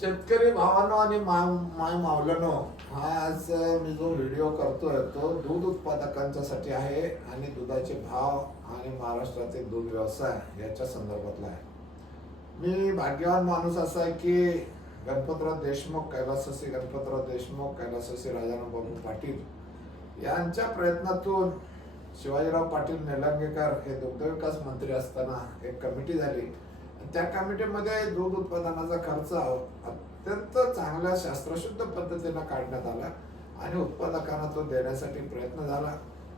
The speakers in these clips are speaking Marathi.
शेतकरी भावांनो आणि माय माय हा आज मी जो व्हिडिओ करतोय तो दूध उत्पादकांच्यासाठी आहे आणि दुधाचे भाव आणि महाराष्ट्राचे दूध व्यवसाय याच्या संदर्भातला आहे. मी भाग्यवान माणूस असा आहे की गणपतराव देशमुख कैलाससी गणपतराव देशमुख कैलाससी राजाराम बाबू पाटील यांच्या प्रयत्नातून शिवाजीराव पाटील निलंगेकर हे दुग्धविकास मंत्री असताना एक कमिटी झाली. त्या कमिटीमध्ये दूध उत्पादनाचा खर्च अत्यंत चांगल्या शास्त्रशुद्ध पद्धतीनं काढण्यात आला आणि उत्पादकांना तो देण्यासाठी प्रयत्न झाला.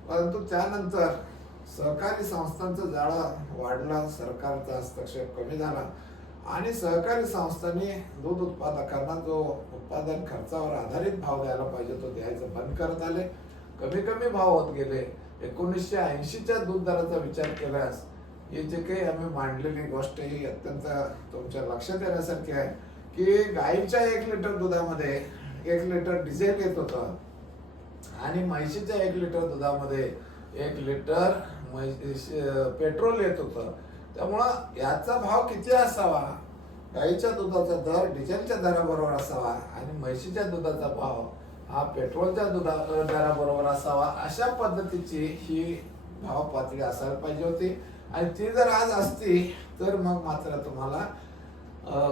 परंतु त्यानंतर सहकारी संस्थांचं जाळं वाढलं सरकारचा हस्तक्षेप कमी झाला आणि सहकारी संस्थांनी दूध उत्पादकांना जो उत्पादन खर्चावर आधारित भाव द्यायला पाहिजे तो द्यायचं बंद करत आले. कमी कमी भाव होत गेले. एकोणीसशे ऐंशीच्या दूध दराचा विचार केल्यास हे जे काही आम्ही मांडलेली गोष्ट ही अत्यंत तुमच्या लक्षात येण्यासारखी आहे की गाईच्या एक लिटर दुधामध्ये एक लिटर डिझेल येत होतं. आणि म्हैशीच्या एक लिटर दुधामध्ये एक लिटर पेट्रोल येत होतं. त्यामुळं याचा भाव किती असावा? गाईच्या दुधाचा दर डिझेलच्या दराबरोबर असावा आणि म्हैशीच्या दुधाचा भाव हा पेट्रोलच्या दुधा दराबरोबर असावा अशा पद्धतीची ही भाव पातळी असायला पाहिजे होती. आणि ती जर आज असती तर मग मात्र तुम्हाला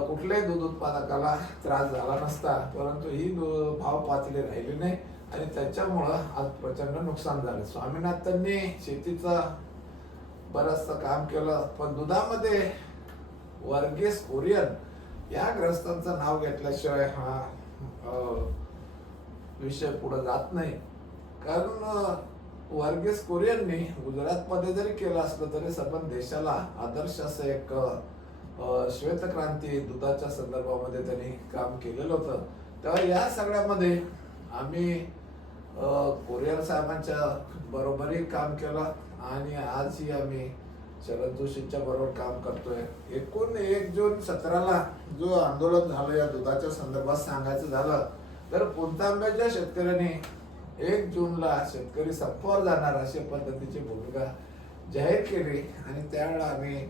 कुठल्याही दूध उत्पादकाला त्रास झाला नसता परंतु ही दु- भाव पातळी राहिली नाही आणि त्याच्यामुळं आज प्रचंड नुकसान झालं. स्वामीनाथांनी शेतीचं बरंचसं काम केलं पण दुधामध्ये वर्गीस कुरियन या ग्रस्तांचं नाव घेतल्याशिवाय हा विषय पुढं जात नाही. कारण वर्गीस कुरियननी गुजरातमध्ये जरी केलं असलं तरी सबंध देशाला आदर्श असं एक श्वेतक्रांती दुधाच्या संदर्भामध्ये त्यांनी काम केलेलं होतं. तेव्हा या सगळ्यामध्ये आम्ही कोरियर साहेबांच्या बरोबरही काम केलं आणि आजही आम्ही शरद जोशींच्या बरोबर काम करतोय. एकूण एक जून सतराला जो आंदोलन झालं या दुधाच्या संदर्भात सांगायचं झालं तर पुणतांब्याच्या शेतकऱ्यांनी एक जूनला शेतकरी संपावर जाणार अशा पद्धतीची भूमिका जाहीर केली आणि त्यावेळेला आम्ही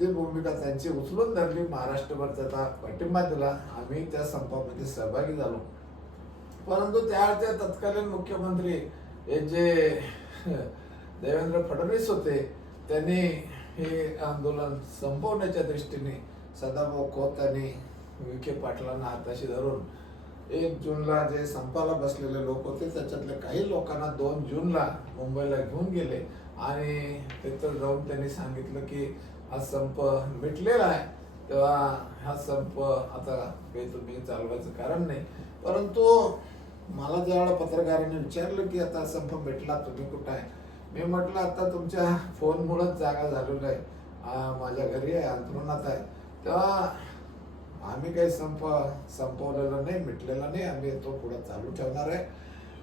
ती भूमिका त्यांची उचलून धरली. महाराष्ट्रभर त्याचा पाठिंबा दिला. आम्ही त्या संपामध्ये सहभागी झालो. परंतु त्यावेळचे तत्कालीन मुख्यमंत्री हे जे देवेंद्र फडणवीस होते त्यांनी हे आंदोलन संपवण्याच्या दृष्टीने सदाभाऊ खोत आणि विखे पाटलांना हाताशी धरून एक जूनला जे संपाला बसलेले लोक होते त्याच्यातले काही लोकांना दोन जूनला मुंबईला घेऊन गेले. आणि तिथं जाऊन त्यांनी सांगितलं की हा संप मिटलेला आहे. तेव्हा हा संप आता काही तुम्ही चालवायचं कारण नाही. परंतु मला ज्यावेळेला पत्रकाराने विचारलं की आता संप मिटला तुम्ही कुठं आहे? मी म्हटलं आता तुमच्या फोनमुळंच जागा झालेलो आहे. माझ्या घरी आहे अंतरुणात आहे. तेव्हा आम्ही काही संप संपवलेला नाही मिटलेला नाही. आम्ही तो पुढे चालू ठेवणार आहे.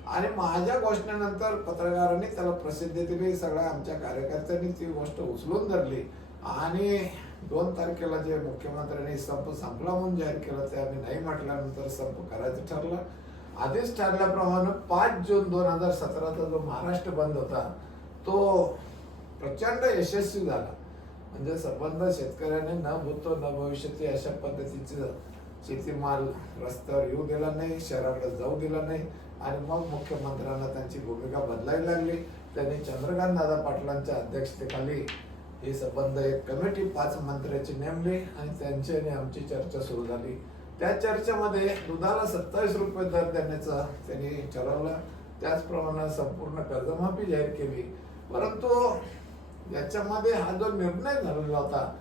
आणि माझ्या घोषणेनंतर पत्रकारांनी त्याला प्रसिद्धी दिली. सगळ्या आमच्या कार्यकर्त्यांनी ती गोष्ट उचलून धरली. आणि दोन तारखेला जे मुख्यमंत्र्यांनी संप संपला म्हणून जाहीर केलं ते आम्ही नाही म्हटल्यानंतर संप करायचं ठरलं. आधीच ठरल्याप्रमाणे पाच जून दोन हजार सतराचा जो महाराष्ट्र बंद होता तो प्रचंड यशस्वी झाला. म्हणजे संबंध शेतकऱ्याने न भूतो न भविष्यती अशा पद्धतीचं शेतीमाल रस्त्यावर येऊ दिला नाही शहराकडे जाऊ दिला नाही. आणि मग मुख्यमंत्र्यांना त्यांची भूमिका बदलायला लागली. त्यांनी चंद्रकांत दादा पाटलांच्या अध्यक्षतेखाली हे संबंध एक कमिटी पाच मंत्र्याची नेमली आणि त्यांची आणि आमची चर्चा सुरू झाली. त्या चर्चेमध्ये दुधाला सत्तावीस रुपये दर देण्याचा त्यांनी ठरवलं. त्याचप्रमाणे संपूर्ण कर्जमाफी जाहीर केली. परंतु याच्यामध्ये हा जो निर्णय झालेला होता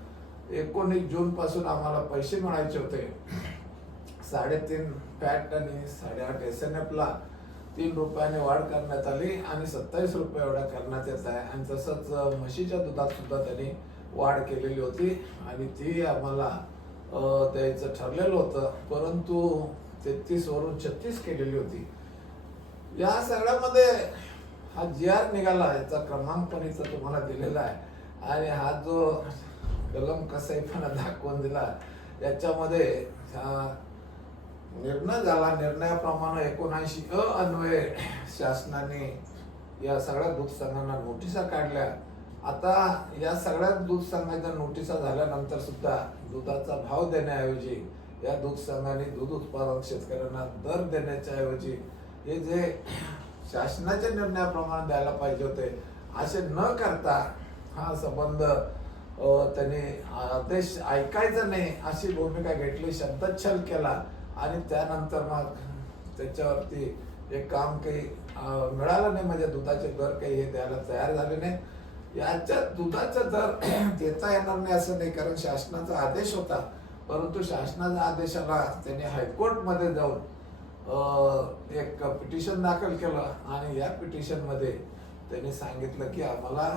एकोणीस जून पासून आम्हाला पैसे मिळायचे होते. साडेतीन फॅट आणि साडेआठ एस एन एफ ला तीन रुपयाने वाढ करण्यात आली आणि सत्तावीस रुपये एवढा करण्यात येत आहे. आणि तसंच म्हशीच्या दुधात सुद्धा त्यांनी वाढ केलेली होती आणि ती आम्हाला द्यायचं ठरलेलं होतं. परंतु तेहतीस वरून छत्तीस केलेली होती. या सगळ्यामध्ये हा जी आर निघाला याचा क्रमांक पण इथं तुम्हाला दिलेला आहे. आणि हा जो कलम कसाईपणा दाखवून दिला याच्यामध्ये हा निर्णय झाला. निर्णयाप्रमाणे एकोणऐंशी अ अन्वये शासनाने या सगळ्या दूध संघांना नोटिसा काढल्या. आता या सगळ्या दूध संघाच्या नोटिसा झाल्यानंतर सुद्धा दुधाचा भाव देण्याऐवजी या दूध संघाने दूध उत्पादक शेतकऱ्यांना दर देण्याच्या ऐवजी हे जे शासनाच्या निर्णयाप्रमाणे द्यायला पाहिजे होते. असे न करता हा संबंध त्याने त्यांनी आदेश ऐकायचा नाही अशी भूमिका घेतली शब्दच्छल केला आणि त्यानंतर मग त्याच्यावरती एक काम काही मिळालं नाही. म्हणजे दुधाचे दर काही हे द्यायला तयार झाले नाही याच्यात दुधाचा दर देता येणार नाही असं नाही कारण शासनाचा आदेश होता. परंतु शासनाच्या आदेशाला त्यांनी हायकोर्टमध्ये जाऊन एक पिटिशन दाखल केलं आणि या पिटिशनमध्ये त्यांनी सांगितलं की आम्हाला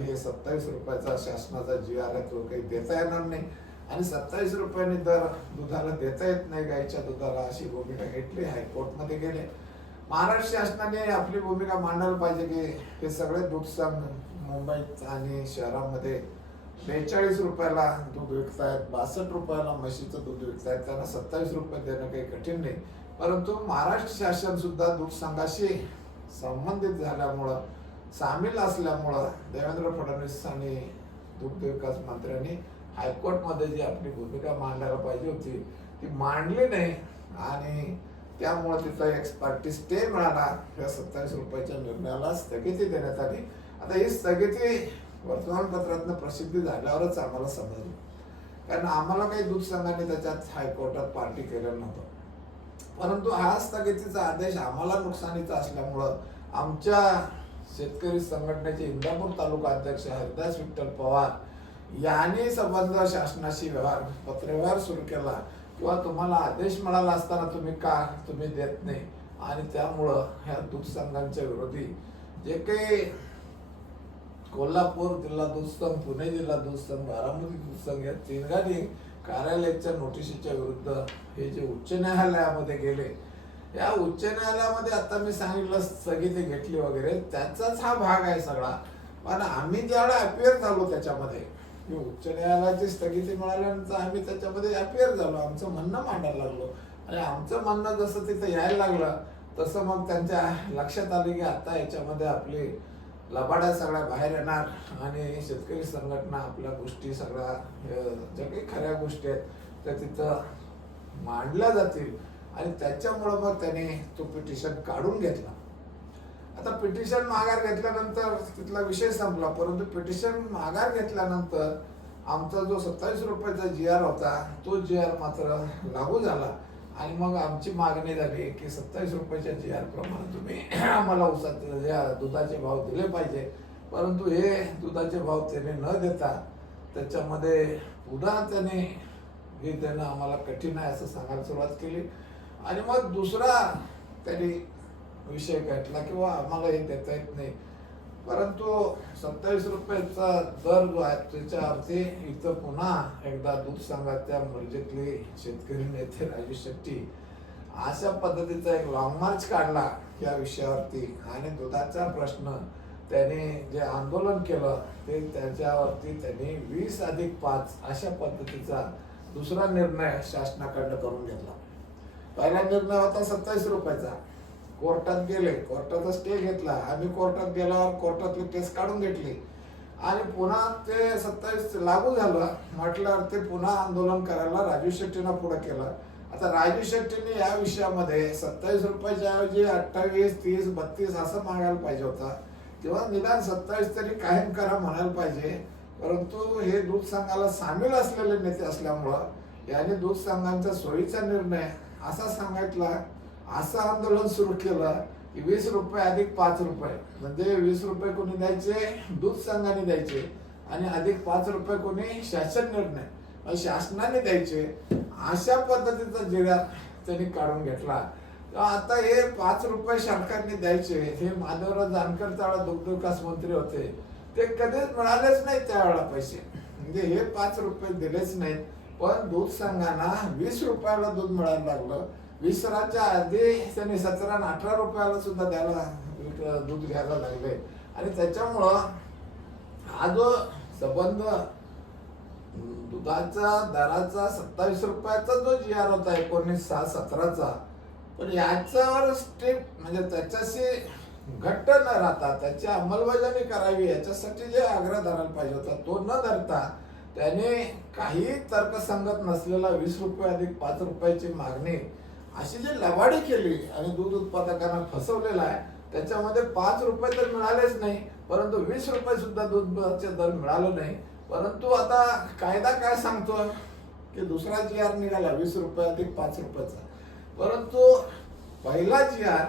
हे सत्तावीस रुपयाचा शासनाचा जी आर आहे तो काही देता येणार नाही. आणि सत्तावीस रुपयाने दर दुधाला देता येत नाही गाईच्या दुधाला अशी भूमिका घेतली हायकोर्टमध्ये गेले. महाराष्ट्र शासनाने आपली भूमिका मांडायला पाहिजे की हे सगळे दूध संघ मुंबईत आणि शहरामध्ये बेचाळीस रुपयाला दूध विकतायत बासष्ट रुपयाला म्हशीचं दूध विकतायत त्यांना सत्तावीस रुपये देणं काही कठीण नाही. परंतु महाराष्ट्र शासन सुद्धा दूध संघाशी संबंधित झाल्यामुळं सामील असल्यामुळं देवेंद्र फडणवीस आणि दुग्ध विकास मंत्र्यांनी हायकोर्टमध्ये जी आपली भूमिका मांडायला पाहिजे होती ती मांडली नाही. आणि त्यामुळे तिथं एक्सपर्टी स्टे मिळाला. या सत्तावीस रुपयाच्या निर्णयाला स्थगिती देण्यात आली. आता ही स्थगिती वर्तमानपत्रातनं प्रसिद्धी झाल्यावरच आम्हाला समजली. कारण आम्हाला काही दूध संघाने त्याच्यात हायकोर्टात पार्टी केलं नव्हतं. परंतु हा स्थगितीचा आदेश आम्हाला नुकसानीचा असल्यामुळं आमच्या शेतकरी संघटनेचे इंदापूर तालुका अध्यक्ष हरिदास विठ्ठल पवार यांनी संबंध शासनाशी व्यवहार पत्रव्यवहार सुरू केला किंवा तुम्हाला आदेश मिळाला असताना तुम्ही का तुम्ही देत नाही आणि त्यामुळं ह्या दूध संघांच्या विरोधी जे काही कोल्हापूर जिल्हा दुस्तम पुणे जिल्हा दुस्तम बारामती दुस्तम या तिघांनी कार्यालयाच्या नोटिशीच्या विरुद्ध हे जे उच्च न्यायालयामध्ये गेले या उच्च न्यायालयामध्ये आता मी सांगितलं स्थगिती घेतली वगैरे त्याचाच हा भाग आहे सगळा. पण आम्ही ज्यावेळा अपिअर झालो त्याच्यामध्ये उच्च न्यायालयाची स्थगिती मिळाल्यानंतर आम्ही त्याच्यामध्ये अपिअर झालो आमचं म्हणणं मांडायला लागलो. आणि आमचं म्हणणं जसं तिथं यायला लागलं तसं मग त्यांच्या लक्षात आले की आता याच्यामध्ये आपली लबाड्या सगळ्या बाहेर येणार आणि शेतकरी संघटना आपल्या गोष्टी सगळ्या ज्या काही खऱ्या गोष्टी आहेत त्या तिथं मांडल्या जातील. आणि त्याच्यामुळं मग त्याने तो पिटिशन काढून घेतला. आता पिटिशन माघार घेतल्यानंतर तिथला विषय संपला परंतु पिटिशन माघार घेतल्यानंतर आमचा जो सत्तावीस रुपयाचा जी आर होता तो जी आर मात्र लागू झाला. आणि मग आमची मागणी झाली की सत्तावीस रुपयाच्या जी आर प्रमाणे तुम्ही आम्हाला उसाचे या दुधाचे भाव दिले पाहिजे. परंतु हे दुधाचे भाव त्याने न देता त्याच्यामध्ये पुन्हा त्याने हे देणं आम्हाला कठीण आहे असं सांगायला सुरुवात केली. आणि मग दुसरा त्यांनी विषय घेतला किंवा आम्हाला हे देता येत नाही. परंतु सत्तावीस रुपयाचा दर जो आहे त्याच्यावरती इथं पुन्हा एकदा दूध संघाच्या मर्जीतले शेतकरी नेते राजू शेट्टी अशा पद्धतीचा एक लॉंग मार्च काढला या विषयावरती. आणि दुधाचा प्रश्न त्याने जे आंदोलन केलं ते त्याच्यावरती त्यांनी वीस अधिक पाच अशा पद्धतीचा दुसरा निर्णय शासनाकडनं करून घेतला. पहिला निर्णय होता सत्तावीस रुपयाचा. कोर्टात गेले कोर्टाचा स्टे घेतला. आम्ही कोर्टात गेल्यावर कोर्टातली केस काढून घेतली. आणि पुन्हा ते सत्तावीस लागू झालं म्हटल्यावर ते पुन्हा आंदोलन करायला राजू शेट्टीनं पुढे केलं. आता राजू शेट्टीने या विषयामध्ये सत्तावीस रुपयाच्या ऐवजी अठ्ठावीस तीस बत्तीस असं मागायला पाहिजे होता. तेव्हा निदान सत्तावीस तरी कायम करा म्हणायला पाहिजे. परंतु हे दूध संघाला सामील असलेले नेते असल्यामुळं याने दूध संघांचा सोयीचा निर्णय असा सांगितला असं आंदोलन सुरू केलं की वीस रुपये अधिक पाच रुपये. म्हणजे वीस रुपये कोणी द्यायचे? दूध संघाने द्यायचे. आणि अधिक पाच रुपये कोणी शासन निर्णय. शासनाने द्यायचे. अशा पद्धतीचा जिरा त्यांनी काढून घेतला. आता हे पाच रुपये सरकारने द्यायचे. हे माधवराव जानकर त्यावेळेला दुग्धविकास मंत्री होते. ते कधीच मिळालेच नाही त्यावेळेला पैसे. म्हणजे हे पाच रुपये दिलेच नाहीत. पण दूध संघांना वीस रुपयाला दूध मिळायला लागलं. वीसराच्या आधी त्यांनी सतरा आणि अठरा रुपयाला सुद्धा द्यायला दूध घ्यायला लागले. आणि त्याच्यामुळं हा जो संबंध दुधाचा दराचा सत्तावीस रुपयाचा जो जी आर होता एकोणीस सहा सतराचा पण याच्यावर स्ट्रिक्ट म्हणजे त्याच्याशी घट्ट न राहता त्याची अंमलबजावणी करावी याच्यासाठी जे आग्रह धरायला पाहिजे होता तो न धरता त्याने काही तर्कसंगत नसलेला वीस रुपये अधिक पाच रुपयाची मागणी अशी जी लवाडी केली आणि दूध उत्पादकांना फसवलेला आहे त्याच्यामध्ये पाच रुपये तर मिळालेच नाही परंतु वीस रुपये सुद्धा दूधचे दर मिळालं नाही. परंतु आता कायदा काय सांगतो? की दुसरा जी आर निघाला वीस रुपये अधिक पाच रुपयाचा. परंतु पहिला जी आर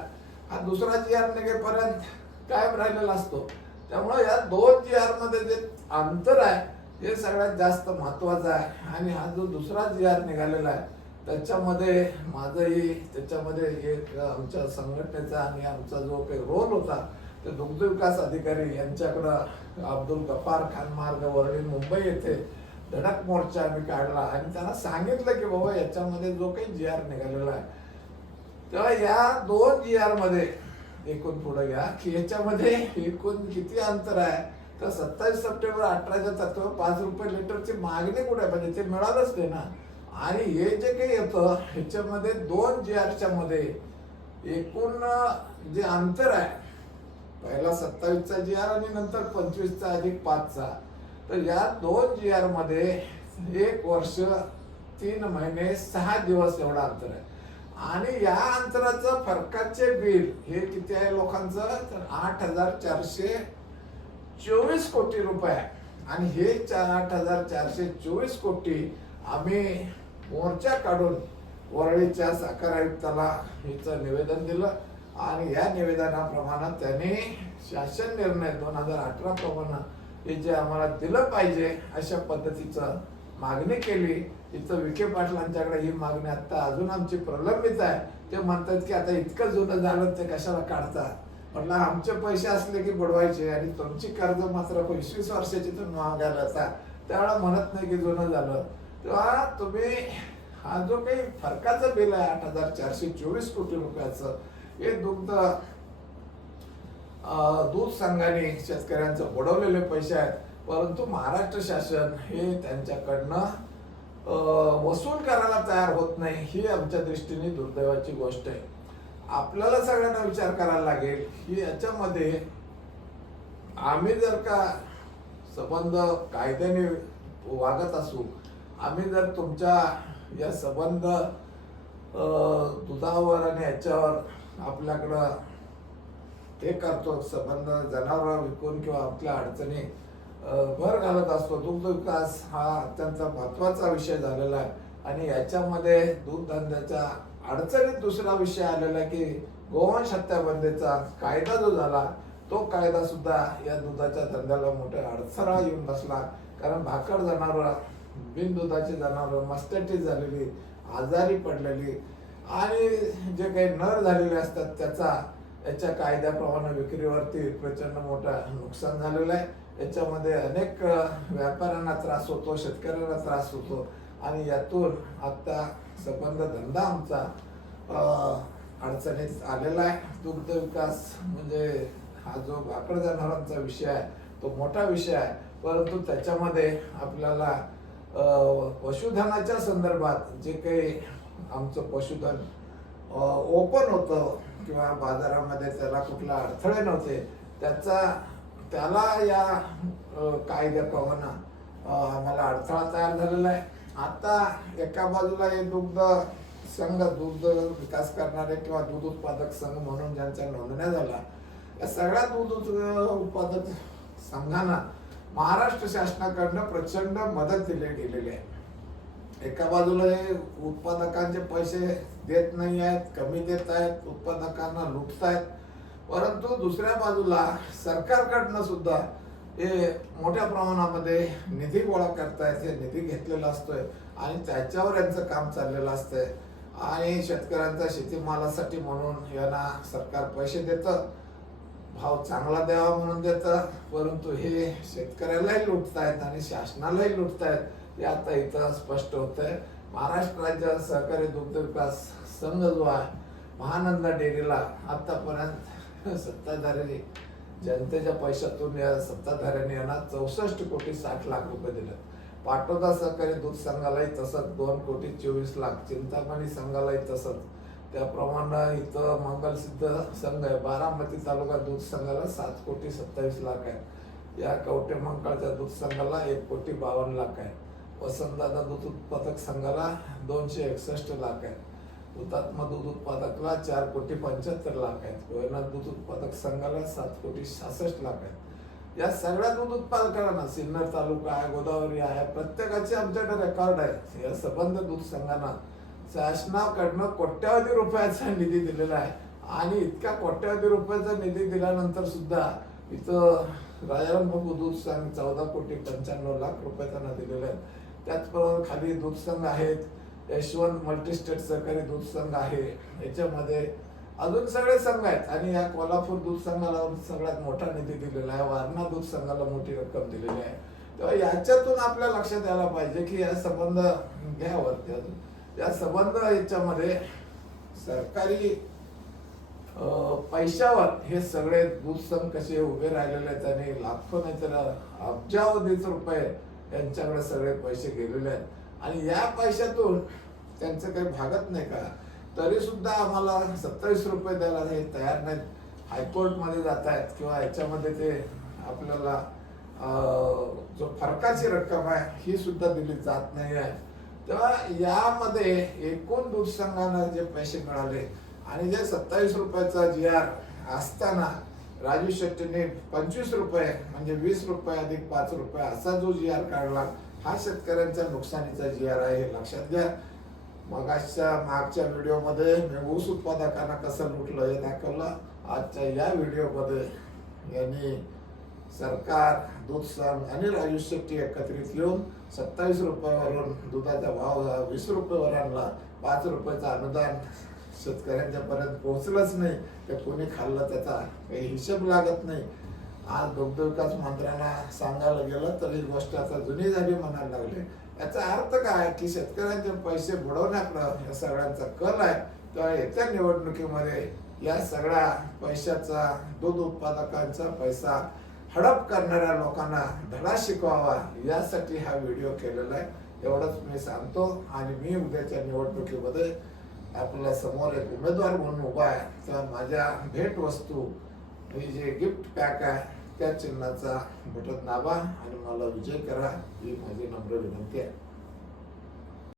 हा दुसरा जी आर निघेपर्यंत कायम राहिलेला असतो. त्यामुळे या दोन जी आरमध्ये जे अंतर आहे हे सगळ्यात जास्त महत्वाचं आहे. आणि हा जो दुसरा जी आर निघालेला आहे त्याच्यामध्ये माझंही त्याच्यामध्ये एक आमच्या संघटनेचा आणि आमचा जो काही रोल होता ते दुग्ध विकास अधिकारी यांच्याकडं अब्दुल गफार खान मार्ग वरळी मुंबई येथे धडक मोर्चा आम्ही काढला. आणि त्यांना सांगितलं की बाबा याच्यामध्ये जो काही जी आर निघालेला आहे तेव्हा या दोन जी आरमध्ये एकूण पुढे घ्या की याच्यामध्ये एकूण किती अंतर आहे? तर सत्तावीस सप्टेंबर अठराच्या तत्वावर पाच रुपये लिटरची मागणी कुठे आहे? पण ते मिळालंच नाही ना. आणि हे जे काही येतं ह्याच्यामध्ये दोन जी आरच्या मध्ये एकूण जे अंतर आहे पहिला सत्तावीसचा जी आर आणि नंतर पंचवीसचा अधिक पाचचा. तर या दोन जी आरमध्ये एक वर्ष तीन महिने सहा दिवस एवढा अंतर आहे. आणि या अंतराचं फरकाचे बिल हे किती आहे लोकांचं? तर आठ हजार चारशे चोवीस कोटी रुपये आणि हे चार आठ हजार चारशे चोवीस कोटी आम्ही मोर्चा काढून वरळीच्या साखर आयुक्ताला हिचं निवेदन दिलं आणि या निवेदनाप्रमाणे त्यांनी शासन निर्णय दोन हजार अठरा प्रमाणे हे जे आम्हाला दिलं पाहिजे अशा पद्धतीचं मागणी केली. इथं विखे पाटलांच्याकडे ही मागणी आता अजून आमची प्रलंबित आहे. ते म्हणतात की आता इतकं जुनं झालं ते कशाला काढतात? म्हटलं आमचे पैसे असले की बुडवायचे आणि तुमची कर्ज मात्र पंचवीस वर्षाची तुम्ही मागायला आता त्यावेळेला म्हणत नाही की जुनं झालं. तेव्हा तुम्ही हा जो काही फरकाचं बिल आहे आठ हजार चारशे चोवीस कोटी रुपयाचं हे दुग्ध दूध संघाने शेतकऱ्यांचं बुडवलेले पैसे आहेत. परंतु महाराष्ट्र शासन हे त्यांच्याकडनं अं, वसूल करायला तयार होत नाही ही आमच्या दृष्टीने दुर्दैवाची गोष्ट आहे. आपल्याला सगळ्यांना विचार करायला लागेल की याच्यामध्ये आम्ही जर का संबंध कायद्याने वागत असू आम्ही जर तुमच्या या संबंध दुधावर आणि याच्यावर आपल्याकडं हे करतो संबंध जनावर विकून किंवा आपल्या अडचणी भर घालत असतो दुग्ध विकास हा अत्यंत महत्त्वाचा विषय झालेला आहे. आणि याच्यामध्ये दूध धंद्याच्या अडचणीत दुसरा विषय आलेला आहे की गोवंश हत्याबंदीचा कायदा जो झाला तो कायदा सुद्धा या दुधाच्या धंद्याला मोठा अडथळा येऊन बसला. कारण भाकड जनावर बिन दुधाची जनावर मस्तटी झालेली आजारी पडलेली आणि जे काही नर झालेले असतात त्याचा याच्या कायद्याप्रमाणे विक्रीवरती प्रचंड मोठा नुकसान झालेलं आहे. याच्यामध्ये अनेक व्यापाऱ्यांना त्रास होतो शेतकऱ्यांना त्रास होतो आणि यातून आता संबंध धंदा आमचा अडचणीत आलेला आहे. दुग्ध विकास म्हणजे हा जो भाकड जनावरांचा विषय आहे तो मोठा विषय आहे. परंतु त्याच्यामध्ये आपल्याला पशुधनाच्या संदर्भात जे काही आमचं पशुधन ओपन होतं किंवा बाजारामध्ये त्याला कुठला अडथळे नव्हते त्याचा त्याला या अ, कायद्याप्रमाणे आम्हाला अडथळा तयार झालेला आहे. आता एका बाजूला हे दुग्ध संघ दुग्ध विकास करणारे किंवा दूध उत्पादक संघ म्हणून ज्यांच्या नोंदण्या झाल्या या सगळ्या दूध उत्पादक संघांना महाराष्ट्र शासनाकडनं प्रचंड मदत दिली गेलेली आहे. एका बाजूला हे उत्पादकांचे पैसे देत नाही आहेत कमी देत आहेत उत्पादकांना लुटतायत. परंतु दुसऱ्या बाजूला सरकारकडनं सुद्धा हे मोठ्या प्रमाणामध्ये निधी गोळा करतायत हे निधी घेतलेला असतोय आणि त्याच्यावर यांचं काम चाललेलं असतंय. आणि शेतकऱ्यांचा शेतीमालासाठी म्हणून यांना सरकार पैसे देतं. भाव चांगला द्यावा म्हणून देतात परंतु हे शेतकऱ्यालाही लुटतायत आणि शासनालाही लुटतायत हे आता इथं स्पष्ट होत आहे महाराष्ट्र राज्य सहकारी दुग्ध विकास संघ जो आहे महानंदा डेअरीला आतापर्यंत सत्ताधाऱ्यांनी जनतेच्या पैशातून या सत्ताधाऱ्यांनी यांना चौसष्ट कोटी साठ लाख रुपये दिले पाटोदा सहकारी दूध संघालाही तसंच दोन कोटी चोवीस लाख चिंतामणी संघालाही तसंच त्याप्रमाणे इथं मंगलसिद्ध संघ आहे. बारामती तालुका दूध संघाला सात कोटी सत्तावीस लाख आहे. या कवटे मंगळच्या दूध संघाला एक कोटी बावन्न लाख आहे. वसंतदादा दूध उत्पादक संघाला दोनशे एकसष्ट लाख आहे. हुतात्मा दूध उत्पादकला चार कोटी पंच्याहत्तर लाख आहेत. कोयना दूध उत्पादक संघाला सात कोटी सहासष्ट लाख आहेत. या सगळ्या दूध उत्पादकांना सिन्नर तालुका आहे गोदावरी आहे प्रत्येकाचे आमच्याकडे रेकॉर्ड आहे. या संबंध दूध संघांना शासनाकडनं कोट्यावधी रुपयाचा निधी दिलेला आहे. आणि इतक्या कोट्यावधी रुपयाचा निधी दिल्यानंतर सुद्धा इथं राजाराम बाबू दूध संघ चौदा कोटी पंच्याण्णव लाख रुपये त्यांना दिलेले आहेत. त्याचबरोबर खाली दूध संघ आहेत. यशवंत मल्टीस्टेट सहकारी दूध संघ आहे. याच्यामध्ये अजून सगळे संघ आहेत. आणि या कोल्हापूर दूध संघाला सगळ्यात मोठा निधी दिलेला आहे. वारणा दूध संघाला मोठी रक्कम दिलेली आहे. तेव्हा याच्यातून आपल्या लक्षात यायला पाहिजे की या संबंध घ्यावरती अजून. या संबंध याच्यामध्ये सरकारी पैशावर हे सगळे दूध कसे उभे राहिलेले आहेत आणि लाखो नाही तर अब्जावधीच रुपये यांच्याकडे सगळे पैसे गेलेले आहेत. आणि या पैशातून त्यांचं काही भागत नाही का? तरी सुद्धा आम्हाला सत्तावीस रुपये द्यायला हे तयार नाहीत. हायकोर्टमध्ये जात आहेत किंवा याच्यामध्ये ते आपल्याला जो फरकाची रक्कम आहे ही सुद्धा दिली जात नाही आहे. तेव्हा यामध्ये एकूण दूध संघांना जे पैसे मिळाले आणि जे सत्तावीस रुपयाचा जी आर असताना राजू शेट्टीने पंचवीस रुपये म्हणजे वीस रुपये अधिक पाच रुपये असा जो जी आर काढला हा शेतकऱ्यांच्या नुकसानीचा जी आर आहे लक्षात घ्या. मगाच्या मागच्या व्हिडिओमध्ये मी ऊस उत्पादकांना कसं लुटलं हे दाखवलं. आजच्या या व्हिडिओमध्ये यांनी सरकार दूध संघ आणि राजू शेट्टी एकत्रित येऊन सत्तावीस रुपयावरून दुधाचा भाव वीस रुपयावर आणला. पाच रुपयाचं अनुदान शेतकऱ्यांच्या पर्यंत पोहोचलंच नाही. तर कोणी खाल्लं त्याचा काही हिशेब लागत नाही. आज दुग्धविकास मंत्र्यांना सांगायला गेलं तर ही गोष्ट आता जुनी झाली म्हणायला लागले. याचा अर्थ काय? की शेतकऱ्यांचे पैसे बुडवण्याकडं या सगळ्यांचा कल आहे. तर येत्या निवडणुकीमध्ये या सगळ्या पैशाचा दूध उत्पादकांचा पैसा हडप करणाऱ्या लोकांना धडा शिकवावा यासाठी हा व्हिडिओ केलेला आहे. एवढंच मी सांगतो आणि मी उद्याच्या निवडणुकीमध्ये आपल्यासमोर एक उमेदवार म्हणून उभा आहे. तर माझ्या भेटवस्तू मी जे गिफ्ट पॅक आहे त्या चिन्हाचा बटन दाबा आणि मला विजय करा ही माझी नम्र विनंती आहे.